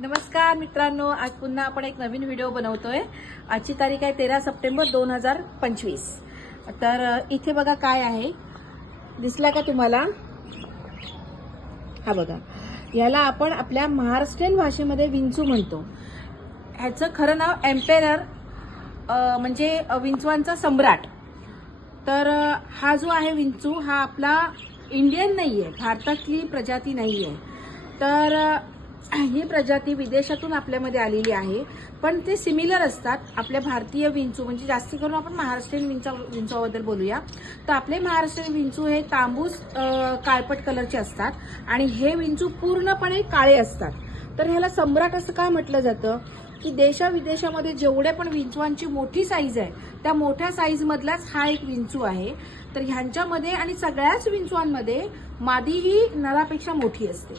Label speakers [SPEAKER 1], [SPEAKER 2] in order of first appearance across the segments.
[SPEAKER 1] नमस्कार मित्रांनो आज पुन्हा आपण एक नवीन व्हिडिओ बनवतोय. आजची तारीख आहे तेरा सप्टेंबर दोन हजार पंचवीस. तर इथे बघा काय आहे. दिसला का तुम्हाला? हा बघा. याला आपण आपल्या महाराष्ट्रीयन भाषेमध्ये विंचू म्हणतो. ह्याचं खरं नाव एम्पेरर म्हणजे विंचवांचा सम्राट. तर हा जो आहे विंचू हा आपला इंडियन नाही आहे भारतातली प्रजाती नाही आहे तर ही प्रजाती विदेशातून आपल्यामध्ये आलेली आहे. पण ते सिमिलर असतात. आपल्या भारतीय विंचू म्हणजे जास्ती करून आपण महाराष्ट्रीयन विंचा विंचवाबद्दल बोलूया. तर आपले महाराष्ट्रीयन विंचू हे तांबूस काळपट कलरचे असतात. आणि हे विंचू पूर्णपणे काळे असतात. तर ह्याला सम्राट असं का म्हटलं जातं? की देशा विदेशामध्ये जेवढे पण विंचवांची मोठी साईज आहे त्या मोठ्या साईजमधलाच हा एक विंचू आहे. तर ह्यांच्यामध्ये आणि सगळ्याच विंचवांमध्ये मादी ही नरापेक्षा मोठी असते.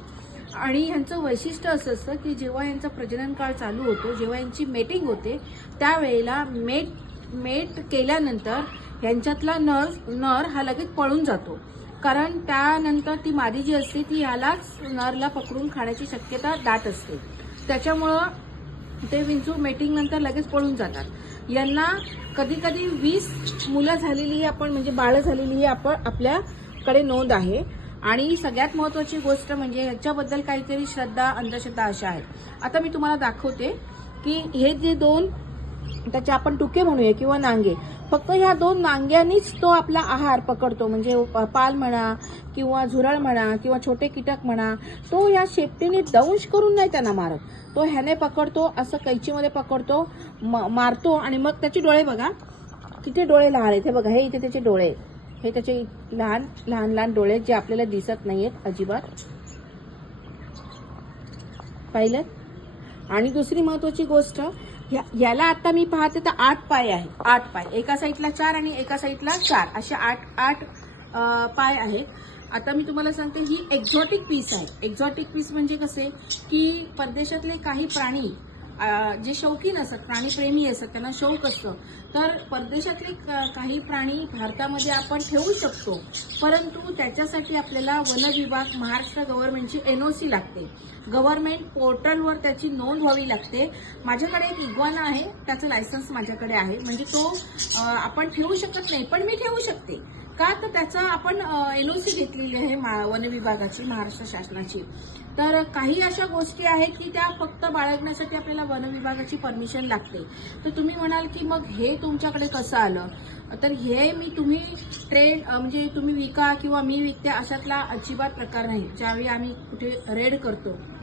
[SPEAKER 1] आणि ह्यांचं वैशिष्ट्य असं असतं की जेव्हा यांचा प्रजनन काळ चालू होतो जेव्हा यांची मेटिंग होते त्यावेळेला मेट मेट केल्यानंतर यांच्यातला नर नर हा लगेच पळून जातो. कारण त्यानंतर ती मादी जी असते ती यालाच नरला पकडून खाण्याची शक्यता दाट असते. त्याच्यामुळं ते विंचू मेटिंगनंतर लगेच पळून जातात. यांना कधी कधी वीस मुलं झालेली आपण म्हणजे बाळं झालेली ही आपण आपल्याकडे नोंद आहे. आणि सगळ्यात महत्वाची गोष्ट म्हणजे ह्याच्याबद्दल काहीतरी श्रद्धा अंधश्रद्धा अशा आहेत. आता मी तुम्हाला दाखवते की हे जे दोन त्याचे आपण टुके म्हणूया किंवा नांगे फक्त ह्या दोन नांग्यांनीच तो आपला आहार पकडतो. म्हणजे प- पाल म्हणा किंवा झुरळ म्हणा किंवा छोटे कीटक म्हणा तो या शेपटीने दंश करून नाही त्यांना मारत. तो ह्याने पकडतो असं कैचीमध्ये पकडतो म- मारतो आणि मग त्याचे डोळे बघा किती डोळे लहान आहेत. हे बघा हे इथे त्याचे डोळे आहेत. हे त्याचे लहान लहान लहान डोळे जे आपल्याला दिसत नाहीयेत अजिबात. पाहिलं? आणि दुसरी महत्वाची गोष्ट याला आता मी पाहते तर आठ पाय आहे. आठ पाय. एका साईडला चार आणि एका साईडला चार. असे आठ आठ पाय आहेत आता मी तुम्हाला सांगते ही एक्झॉटिक पीस आहे. एक्झॉटिक पीस म्हणजे कसे? की परदेशातले काही प्राणी जे शौकीन असतात प्राणीप्रेमी असतात त्यांना शौक असतं. तर परदेशातले क- काही प्राणी भारतामध्ये आपण ठेवू शकतो. परंतु त्याच्यासाठी आपल्याला वन विभाग महाराष्ट्र गव्हर्नमेंटची एनओसी लागते. गव्हर्नमेंट पोर्टलवर त्याची नोंद व्हावी लागते. माझ्याकडे एक इग्वाना आहे त्याचं लायसन्स माझ्याकडे आहे. म्हणजे तो आपण ठेवू शकत नाही पण मी ठेवू शकते. का? तर त्याचं आपण एलओसी घेतलेली आहे मा- वन विभागाची महाराष्ट्र शासनाची. तर काही अशा गोष्टी आहेत की त्या फक्त बाळगण्यासाठी आपल्याला वन विभागाची परमिशन लागते. तर तुम्ही म्हणाल की मग हे तुमच्याकडे कसं आलं? तर हे मी तुम्ही ट्रेन म्हणजे तुम्ही विका किंवा मी विकते अशातला अजिबात प्रकार नाही. ज्यावेळी आम्ही कुठे रेड करतो.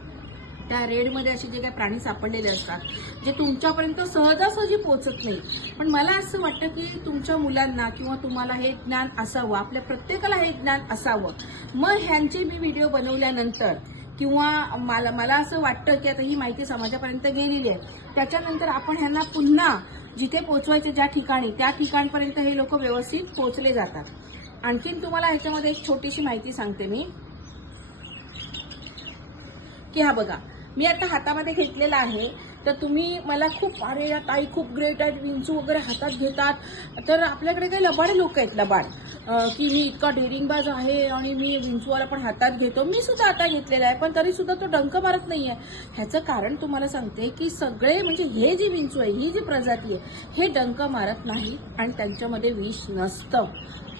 [SPEAKER 1] त्या रेडमध्ये असे जे काही प्राणी सापडलेले असतात जे तुमच्यापर्यंत सहजासहजी पोहोचत नाही. पण मला असं वाटतं की तुमच्या मुलांना किंवा तुम्हाला हे ज्ञान असावं आपल्या प्रत्येकाला हे ज्ञान असावं. मग ह्यांचे मी व्हिडिओ बनवल्यानंतर किंवा मला मला असं वाटतं की आता ही माहिती समाजापर्यंत गेलेली आहे. त्याच्यानंतर आपण ह्यांना पुन्हा जिथे पोचवायचे ज्या ठिकाणी त्या ठिकाणपर्यंत हे लोक व्यवस्थित पोचले जातात. आणखीन तुम्हाला ह्याच्यामध्ये एक छोटीशी माहिती सांगते मी. की हा बघा मी आता हातामध्ये घेतलेला आहे. तर तुम्ही मला खूप अरे या ताई खूप ग्रेट आहेत विंचू वगैरे हातात घेतात. तर आपल्याकडे काही लबाड लोक आहेत लबाड. की मी इतका डेरिंगबाज आहे आणि मी विंचूवाला पण हातात घेतो. मी सुद्धा आता घेतलेला आहे पण तरी सुद्धा तो डंक मारत नाही आहे ह्याचं कारण तुम्हाला सांगते की सगळे म्हणजे हे जी विंचू आहे ही जी प्रजाती आहे हे डंक मारत नाही आणि त्यांच्यामध्ये विष नसतं.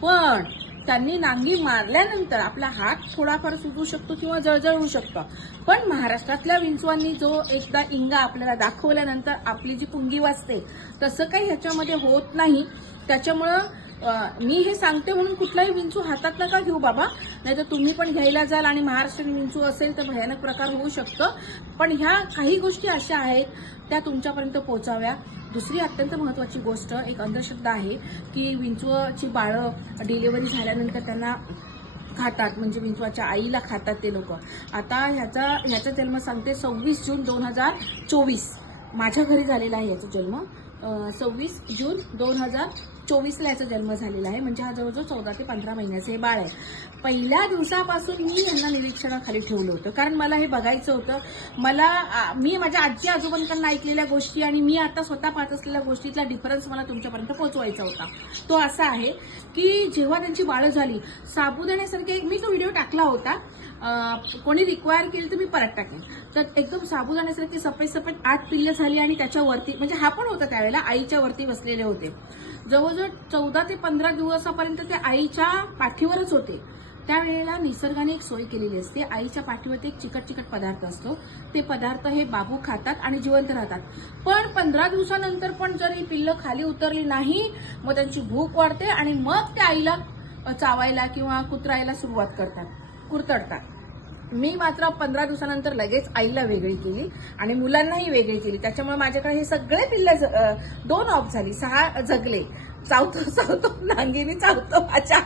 [SPEAKER 1] पण त्यांनी नांगी मारल्यानंतर आपला हात थोडाफार सुटू शकतो किंवा जळजळ होऊ शकतो. पण महाराष्ट्रातल्या विंचवांनी जो एकदा इंगा आपल्याला दाखवल्यानंतर आपली जी पुंगी वाजते तसं काही ह्याच्यामध्ये होत नाही. त्याच्यामुळं मी हे सांगते म्हणून कुठलाही विंचू हातात नका घेऊ बाबा. नाहीतर तुम्ही पण घ्यायला जाल आणि महाराष्ट्रीयन विंचू असेल तर भयानक प्रकार होऊ शकतं. पण ह्या काही गोष्टी अशा आहेत त्या तुमच्यापर्यंत पोहोचाव्या. दुसरी अत्यंत महत्त्वाची गोष्ट एक अंधश्रद्धा आहे की विंचूची बाळं डिलिव्हरी झाल्यानंतर त्यांना खातात म्हणजे विंचवाच्या आईला खातात ते लोक. आता ह्याचा ह्याचा जन्म सांगते सव्वीस जून दोन हजार चोवीस. माझ्या घरी झालेला आहे याचा जन्म. सव्वीस जून दोन हजार चोवीसला याचा जन्म झालेला आहे. म्हणजे हा जवळजवळ चौदा ते पंधरा महिन्याचं हे बाळ आहे. पहिल्या दिवसापासून मी यांना निरीक्षणाखाली ठेवलं होतं. कारण मला हे बघायचं होतं. मला मी माझ्या आजी आजोबांकडून ऐकलेल्या गोष्टी आणि मी आता स्वतः पाहत असलेल्या गोष्टीतला डिफरन्स मला तुमच्यापर्यंत पोहोचवायचा होता. तो असा आहे की जेव्हा त्यांची बाळं झाली साबुदाण्यासारखे एक मी तो व्हिडिओ टाकला होता. कोणी रिक्वायर केली तर मी परत टाकेन. तर एकदम साबुदाण्यासारखी सफेद सफेद आठ पिल्ल झाली आणि त्याच्यावरती म्हणजे हा पण होता त्यावेळेला आईच्या वरती बसलेले होते. जवळजवळ चौदा ते पंधरा दिवसापर्यंत ते आईच्या पाठीवरच होते. त्यावेळेला निसर्गाने एक सोय केलेली असते. आईच्या पाठीवरती एक चिकट चिकट पदार्थ असतो. ते पदार्थ हे बाबू खातात आणि जिवंत राहतात. पण पंधरा दिवसानंतर पण जर ही पिल्लं खाली उतरली नाही मग त्यांची भूक वाढते आणि मग ते आईला चावायला किंवा कुत्रायला सुरुवात करतात. कुरतडतात मी मात्र पंधरा दिवसानंतर लगेच आईला वेगळी केली आणि मुलांनाही वेगळी केली. त्याच्यामुळे माझ्याकडे हे सगळे पिल्ले ज- दोन ऑफ झाली. सहा जगले. चावतो चावतो नांगिनी चावतो माझ्या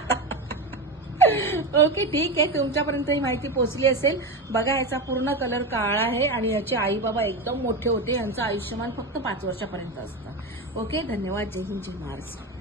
[SPEAKER 1] ओके ठीक आहे. तुमच्यापर्यंत ही माहिती पोचली असेल. बघा याचा पूर्ण कलर काळा आहे आणि याचे आई बाबा एकदम मोठे होते. यांचं आयुष्यमान फक्त पाच वर्षापर्यंत असतं. ओके धन्यवाद. जय हिंद जय महाराष्ट्र.